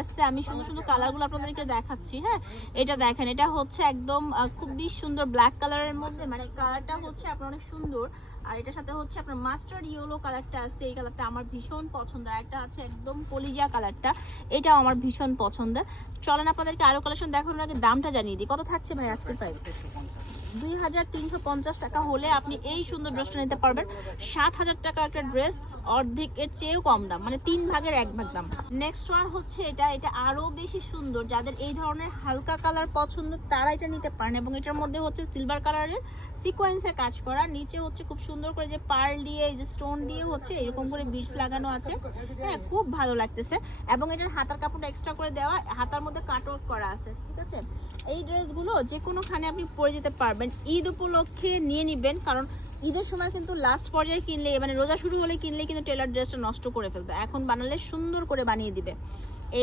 আসছে, আমি সুন্দর সুন্দর কালারগুলো আপনাদেরকে দেখাচ্ছি। হ্যাঁ, এটা দেখেন, এটা হচ্ছে একদম খুবই সুন্দর ব্ল্যাক কালারের মধ্যে, মানে কালারটা হচ্ছে আপনার অনেক সুন্দর। আর এটার সাথে হচ্ছে আপনার মাস্টার্ড ইয়েলো কালারটা আসছে, এই কালারটা আমার ভীষণ পছন্দ। আর একটা আছে একদম কলিজা কালারটা, এটাও আমার ভীষণ পছন্দের। চলেন আপনাদেরকে আরো কালেকশন দেখানোর আগে দামটা জানিয়ে দিই। কত থাকছে ভাই আজকের প্রাইস? 2350 টাকা হলে আপনি এই সুন্দর ড্রেসটা নিতে পারবেন। 7000 টাকা একটা ড্রেস, অর্ধেক এর চেয়েও কম দাম, মানে 3 ভাগের 1 ভাগ দাম। নেক্সট ওয়ান হচ্ছে এটা আরো বেশি সুন্দর। যাদের এই ধরনের হালকা কালার পছন্দ তারা এটা নিতে পারেন। এবং এটার মধ্যে হচ্ছে সিলভার কালারের সিকোয়েন্সে কাজ করা, নিচে হচ্ছে খুব সুন্দর করে যে পার্ল দিয়ে, এই যে স্টোন দিয়ে হচ্ছে এরকম করে বিটস লাগানো আছে। হ্যাঁ, খুব ভালো লাগতেছে। এবং এটার হাতার কাপড়টা এক্সট্রা করে দেওয়া, হাতার মধ্যে কাট ওয়ার্ক করা আছে, ঠিক আছে। এই ড্রেসগুলো যে কোনোখানে আপনি পরে যেতে পারবেন। ঈদ উপলক্ষে নিয়ে নিবেন, কারণ ঈদের সময় কিন্তু লাস্ট পর্যায়ে কিনলে, মানে রোজা শুরু হলে কিনলে কিন্তু টেলার ড্রেসটা নষ্ট করে ফেলবে, এখন বানালে সুন্দর করে বানিয়ে দিবে।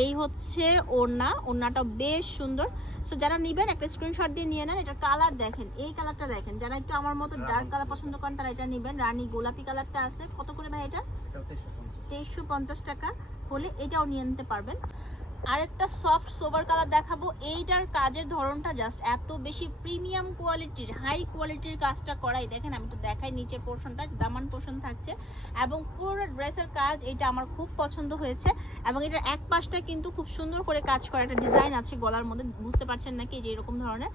এই হচ্ছে ওড়নাটা বেশ সুন্দর। সো যারা নিবেন একটা স্ক্রিনশট দিয়ে নিয়ে নেন। এটার কালার দেখেন, এই কালারটা দেখেন, যারা একটু আমার মতো ডার্ক কালার পছন্দ করেন তারা এটা নিবেন। রানী গোলাপি কালারটা আছে, কত করে ভাই এটা? 2350 টাকা হলে এটাও নিয়ে নিতে পারবেন। আরেকটা সফট সোভার কালার দেখাবো। এইটার কাজের ধরনটা জাস্ট এত বেশি প্রিমিয়াম কোয়ালিটির, হাই কোয়ালিটির কাজটা করাই। দেখেন আমি তো দেখাই, নিচের পোর্শনটা দামান পোর্শন থাকছে এবং পুরো ড্রেসের কাজ এটা আমার খুব পছন্দ হয়েছে। এবং এটার এক পাশটা কিন্তু খুব সুন্দর করে কাজ করা একটা ডিজাইন আছে গলার মধ্যে, বুঝতে পারছেন নাকি, যে এরকম ধরনের।